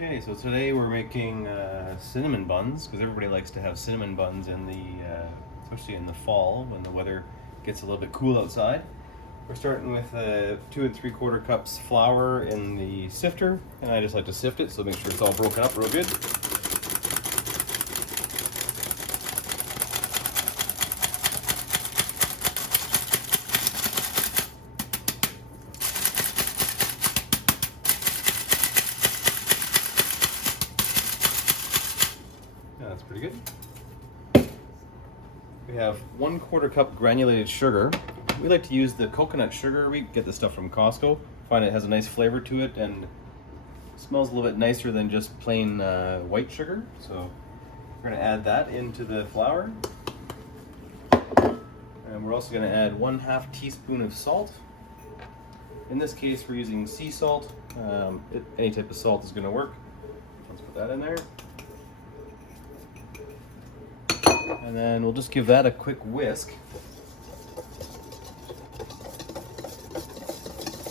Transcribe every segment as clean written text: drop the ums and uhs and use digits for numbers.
Okay, so today we're making cinnamon buns because everybody likes to have cinnamon buns in the, especially in the fall when the weather gets a little bit cool outside. We're starting with 2 3/4 cups flour in the sifter, and I just like to sift it so make sure it's all broken up real good. Yeah, that's pretty good. We have 1/4 cup granulated sugar. We like to use the coconut sugar. We get this stuff from Costco. Find it has a nice flavor to it and smells a little bit nicer than just plain white sugar. So we're going to add that into the flour. And we're also going to add 1/2 teaspoon of salt. In this case, we're using sea salt. Any type of salt is going to work. Let's put that in there. And then we'll just give that a quick whisk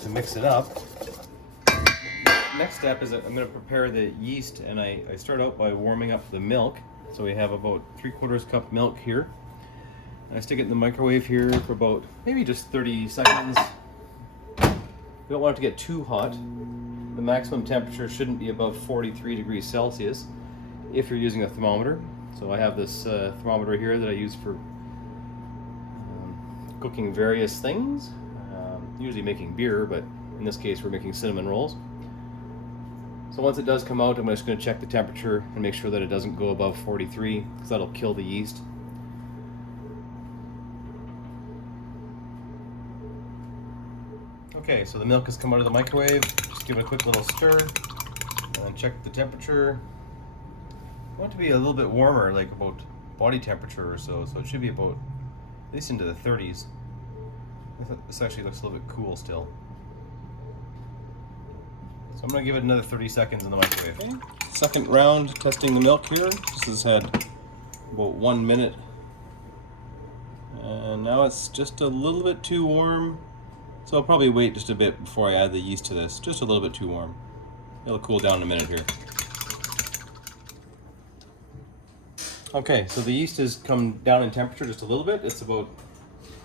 to mix it up. Next step is I'm going to prepare the yeast, and I start out by warming up the milk. So we have about 3/4 cup milk here. And I stick it in the microwave here for about maybe just 30 seconds. We don't want it to get too hot. The maximum temperature shouldn't be above 43 degrees Celsius if you're using a thermometer. So I have this thermometer here that I use for cooking various things, usually making beer, but in this case we're making cinnamon rolls. So once it does come out, I'm just going to check the temperature and make sure that it doesn't go above 43, because that'll kill the yeast. Okay, so the milk has come out of the microwave. Just give it a quick little stir and check the temperature. I want it to be a little bit warmer, like about body temperature or so, so it should be about at least into the 30s. This actually looks a little bit cool still. So I'm going to give it another 30 seconds in the microwave. Okay. Second round testing the milk here. This has had about 1 minute. And now it's just a little bit too warm. So I'll probably wait just a bit before I add the yeast to this. Just a little bit too warm. It'll cool down in a minute here. Okay, so the yeast has come down in temperature just a little bit. It's about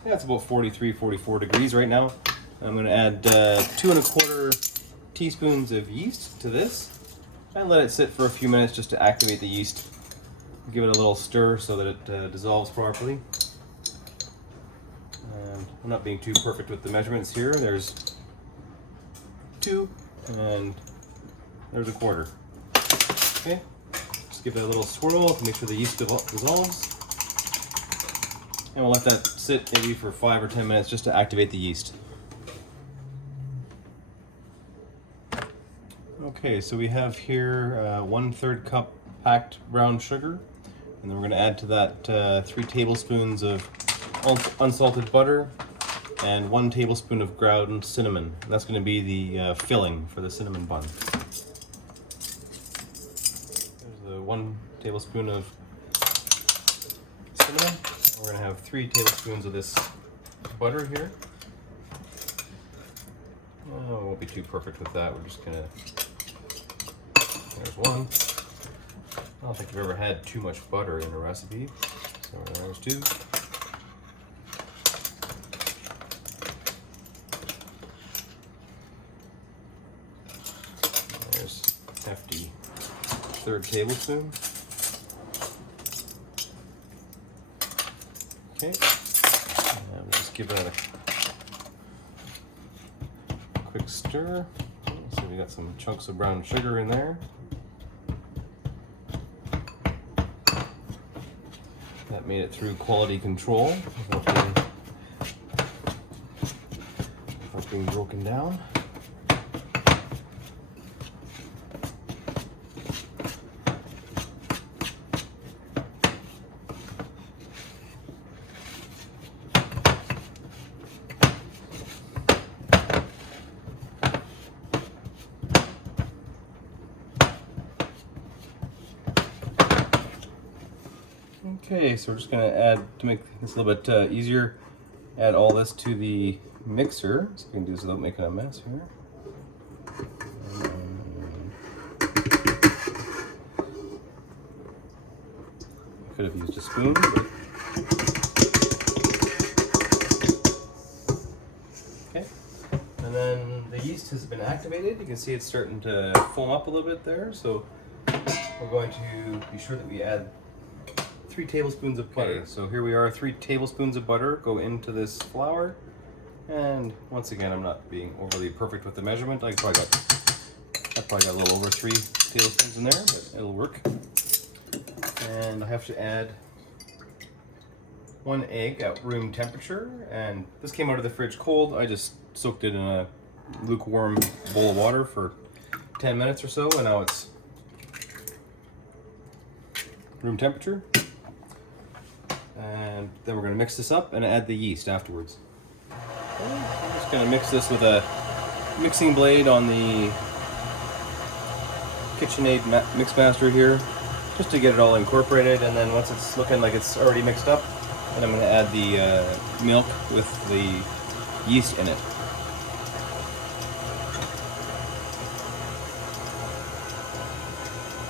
43, 44 degrees right now. I'm going to add 2 1/4 teaspoons of yeast to this and let it sit for a few minutes just to activate the yeast. Give it a little stir so that it dissolves properly. I'm not being too perfect with the measurements here. There's 2 and there's 1/4. Okay. Give it a little swirl to make sure the yeast dissolves. And we'll let that sit maybe for 5 or 10 minutes just to activate the yeast. Okay, so we have here 1/3 cup packed brown sugar. And then we're going to add to that 3 tablespoons of unsalted butter and 1 tablespoon of ground cinnamon. And that's going to be the filling for the cinnamon bun. 1 tablespoon of cinnamon. We're going to have 3 tablespoons of this butter here. Oh, it won't be too perfect with that. We're just going to... There's 1. I don't think I've ever had too much butter in a recipe. So there's 2. There's hefty 1/3 tablespoon. Okay, and we'll just give that a quick stir. So we got some chunks of brown sugar in there. That made it through quality control without being broken down. Okay, so we're just going to add, to make this a little bit easier, add all this to the mixer. So we can do this without making a mess here. Could have used a spoon. Okay. And then the yeast has been activated. You can see it's starting to foam up a little bit there. So we're going to be sure that we add 3 tablespoons of butter. Okay, so here we are, 3 tablespoons of butter go into this flour. And once again, I'm not being overly perfect with the measurement. I probably got a little over 3 tablespoons in there, but it'll work. And I have to add 1 egg at room temperature. And this came out of the fridge cold. I just soaked it in a lukewarm bowl of water for 10 minutes or so, and now it's room temperature. And then we're going to mix this up and add the yeast afterwards. I'm just going to mix this with a mixing blade on the KitchenAid Mixmaster here, just to get it all incorporated. And then once it's looking like it's already mixed up, then I'm going to add the milk with the yeast in it.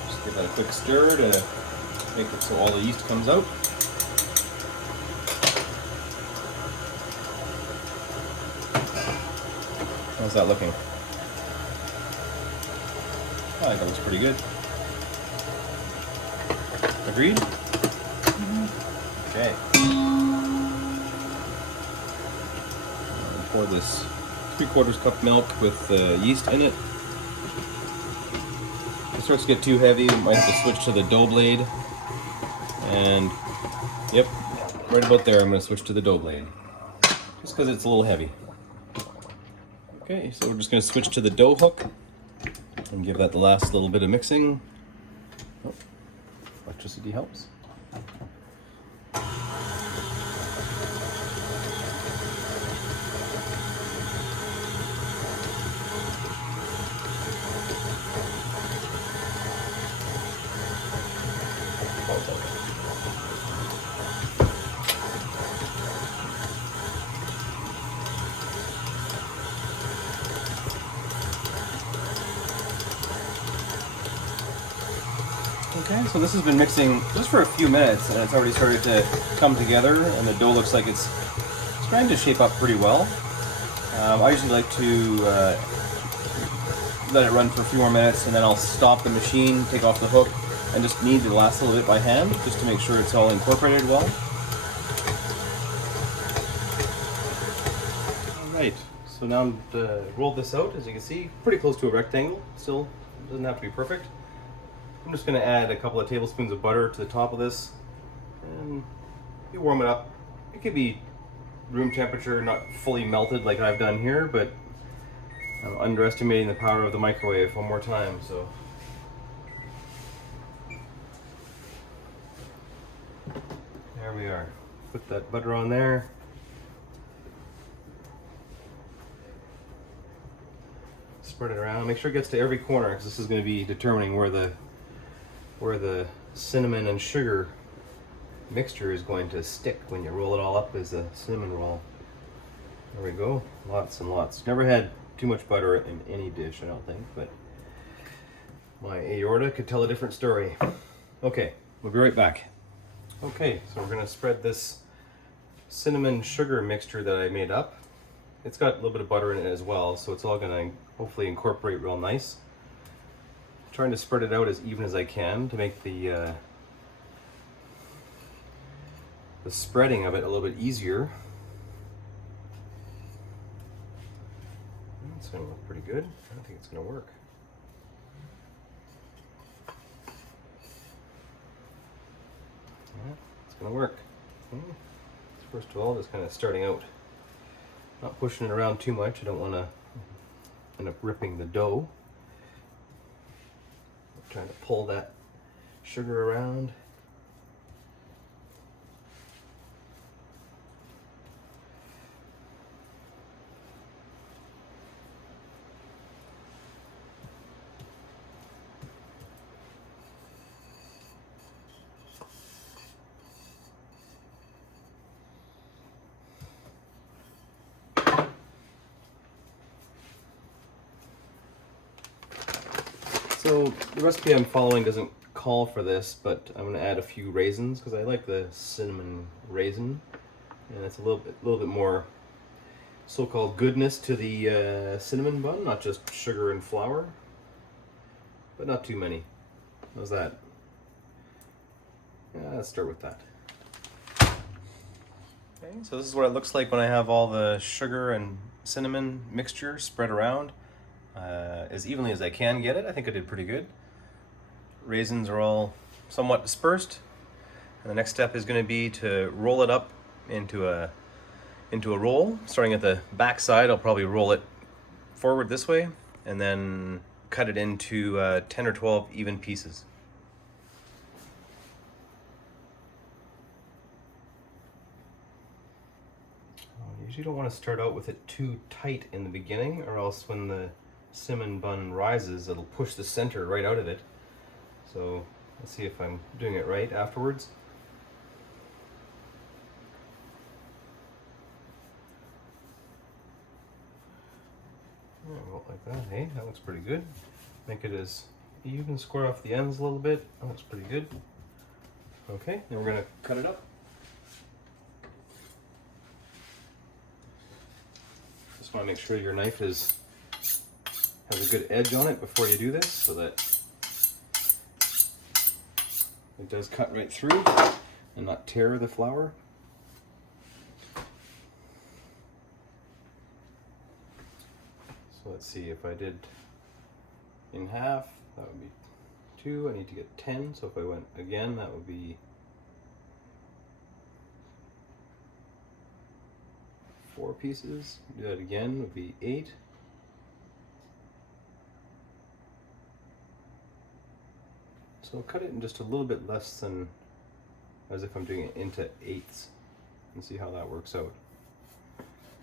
Just give that a quick stir to make it so all the yeast comes out. How's that looking? I think that looks pretty good. Agreed? Mm-hmm. Okay. Pour this 3/4 cup milk with yeast in it. If it starts to get too heavy, we might have to switch to the dough blade. And yep, right about there I'm going to switch to the dough blade. Just because it's a little heavy. Okay, so we're just going to switch to the dough hook and give that the last little bit of mixing. Oh, electricity helps. Okay, so this has been mixing just for a few minutes, and it's already started to come together, and the dough looks like it's starting to shape up pretty well. I usually like to let it run for a few more minutes, and then I'll stop the machine, take off the hook, and just knead the last little bit by hand, just to make sure it's all incorporated well. Alright, so now I'm rolled this out, as you can see, pretty close to a rectangle. Still doesn't have to be perfect. I'm just going to add a couple of tablespoons of butter to the top of this, and you warm it up. It could be room temperature, not fully melted like I've done here, but I'm underestimating the power of the microwave one more time. So there we are. Put that butter on there. Spread it around. Make sure it gets to every corner, because this is going to be determining where the cinnamon and sugar mixture is going to stick when you roll it all up as a cinnamon roll. There we go. Lots and lots. Never had too much butter in any dish, I don't think, but my aorta could tell a different story. Okay, we'll be right back. Okay, so we're going to spread this cinnamon sugar mixture that I made up. It's got a little bit of butter in it as well, so it's all going to hopefully incorporate real nice. Trying to spread it out as even as I can to make the spreading of it a little bit easier. It's going to look pretty good. I don't think it's going to work. Yeah, it's going to work. Okay. First of all, just kind of starting out. Not pushing it around too much. I don't want to end up ripping the dough. Trying to pull that sugar around. So the recipe I'm following doesn't call for this, but I'm gonna add a few raisins because I like the cinnamon raisin, and it's a little bit more so-called goodness to the cinnamon bun, not just sugar and flour, but not too many. How's that? Yeah, let's start with that. Okay, so this is what it looks like when I have all the sugar and cinnamon mixture spread around as evenly as I can get it. I think I did pretty good. Raisins are all somewhat dispersed. And the next step is going to be to roll it up into a roll. Starting at the back side, I'll probably roll it forward this way and then cut it into 10 or 12 even pieces. You usually don't want to start out with it too tight in the beginning, or else when the cinnamon bun rises, it'll push the center right out of it. So let's see if I'm doing it right afterwards. Like that. Hey, that looks pretty good. Make it as even, square off the ends a little bit. That looks pretty good. Okay, then we're gonna cut it up. Just want to make sure your knife has a good edge on it before you do this, so that it does cut right through and not tear the flour. So let's see, if I did in half, that would be 2. I need to get 10, so if I went again, that would be 4 pieces. Do that again, would be 8. So I'll cut it in just a little bit less than, as if I'm doing it into 8ths, and see how that works out.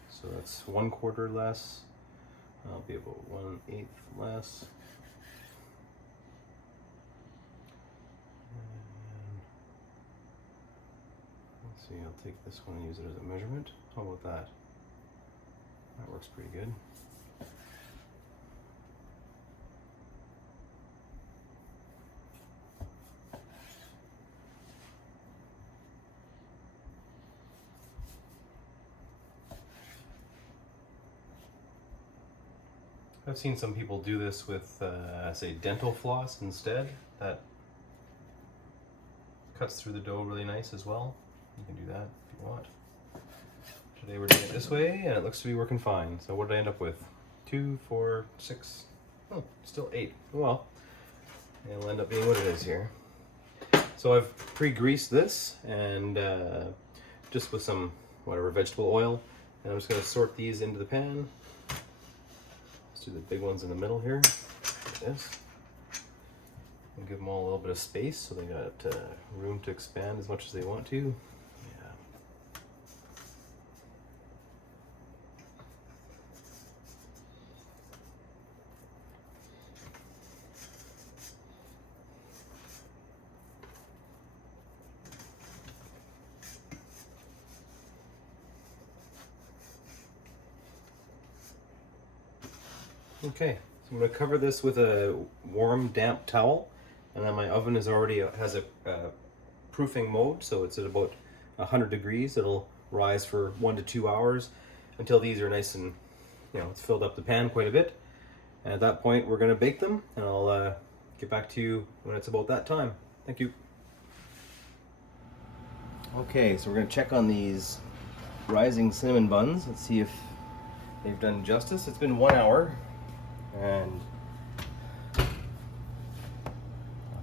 So that's 1/4 less. I'll be about 1/8 less. And let's see, I'll take this one and use it as a measurement. How about that? That works pretty good. I've seen some people do this with, say, dental floss instead. That cuts through the dough really nice as well. You can do that if you want. Today we're doing it this way, and it looks to be working fine. So what did I end up with? 2, 4, 6, oh, still 8. Well, it'll end up being what it is here. So I've pre-greased this, and just with some, whatever, vegetable oil. And I'm just gonna sort these into the pan. Let's do the big ones in the middle here, like this. And give them all a little bit of space so they got room to expand as much as they want to. Yeah. Okay, so I'm going to cover this with a warm, damp towel, and then my oven is already has a proofing mode, so it's at about 100 degrees. It'll rise for 1 to 2 hours until these are nice and, it's filled up the pan quite a bit. And at that point, we're going to bake them, and I'll get back to you when it's about that time. Thank you. Okay, so we're going to check on these rising cinnamon buns. Let's see if they've done justice. It's been 1 hour. And I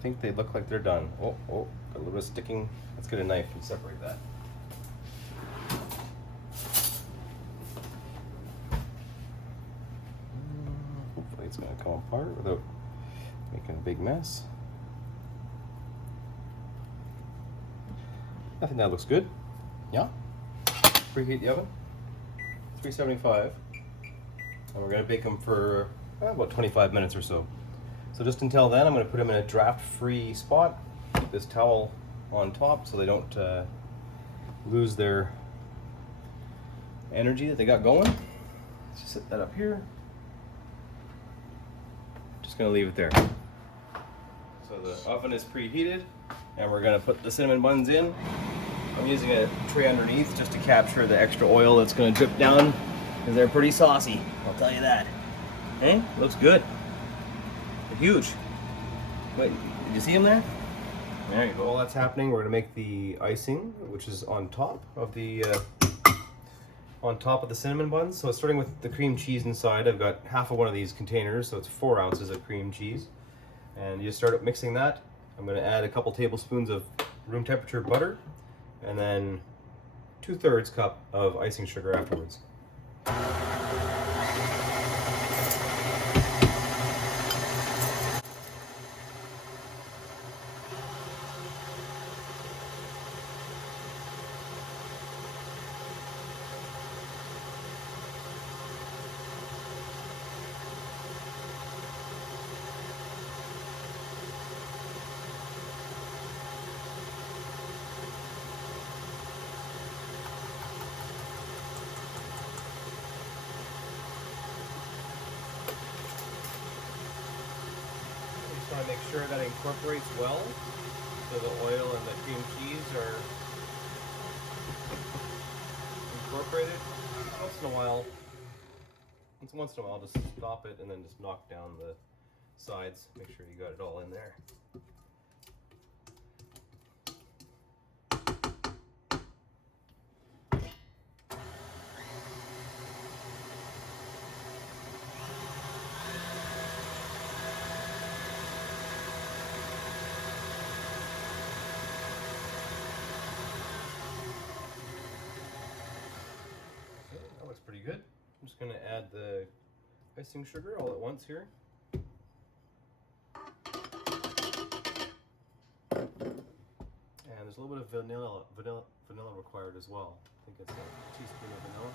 think they look like they're done. Oh, got a little bit of sticking. Let's get a knife and separate that. Hopefully it's going to come apart without making a big mess. I think that looks good. Yeah. Preheat the oven. 375. And we're going to bake them for about 25 minutes or so. So just until then, I'm going to put them in a draft-free spot. Keep this towel on top so they don't lose their energy that they got going. Let's just set that up here. Just going to leave it there. So the oven is preheated, and we're gonna put the cinnamon buns in. I'm using a tray underneath just to capture the extra oil that's gonna drip down, because they're pretty saucy, I'll tell you that. Hey, looks good. They're huge. Wait, did you see them there? There you go. While that's happening, we're gonna make the icing, which is on top of the cinnamon buns. So starting with the cream cheese inside, I've got half of one of these containers, so it's 4 ounces of cream cheese. And you start mixing that. I'm gonna add a couple tablespoons of room temperature butter, and then 2/3 cup of icing sugar afterwards. Just want to make sure that it incorporates well, so the oil and the cream cheese are incorporated. Once in a while, just stop it and then just knock down the sides. Make sure you got it all in there. That looks pretty good. I'm just going to add the icing sugar all at once here. And there's a little bit of vanilla required as well. I think it's a teaspoon of vanilla.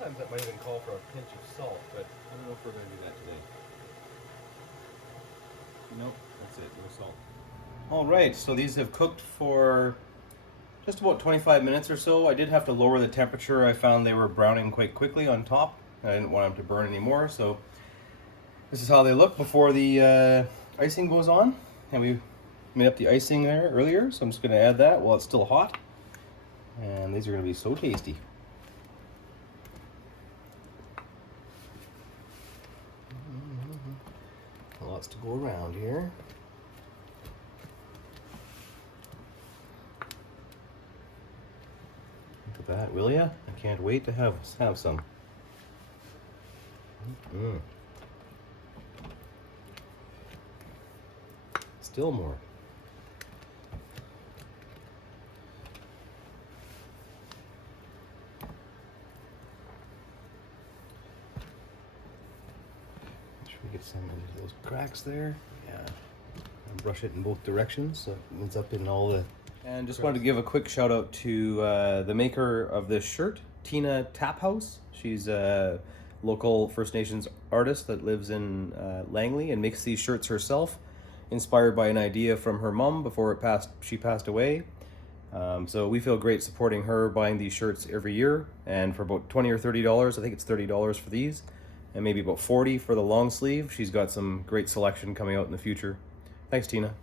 Sometimes that might even call for a pinch of salt, but I don't know if we're going to do that today. Nope, that's it, no salt. Alright, so these have cooked for just about 25 minutes or so. I did have to lower the temperature. I found they were browning quite quickly on top. I didn't want them to burn anymore, so this is how they look before the icing goes on. And we made up the icing there earlier, so I'm just going to add that while it's still hot. And these are going to be so tasty. Lots to go around here. Look at that, will ya? I can't wait to have some. Still more. Get some of those cracks there. Yeah. And brush it in both directions so it ends up in all the... And just wanted to give a quick shout out to the maker of this shirt, Tina Taphouse. She's a local First Nations artist that lives in Langley and makes these shirts herself, inspired by an idea from her mom before she passed away. So we feel great supporting her, buying these shirts every year, and for about $20 or $30, I think it's $30 for these, and maybe about $40 for the long sleeve. She's got some great selection coming out in the future. Thanks, Tina.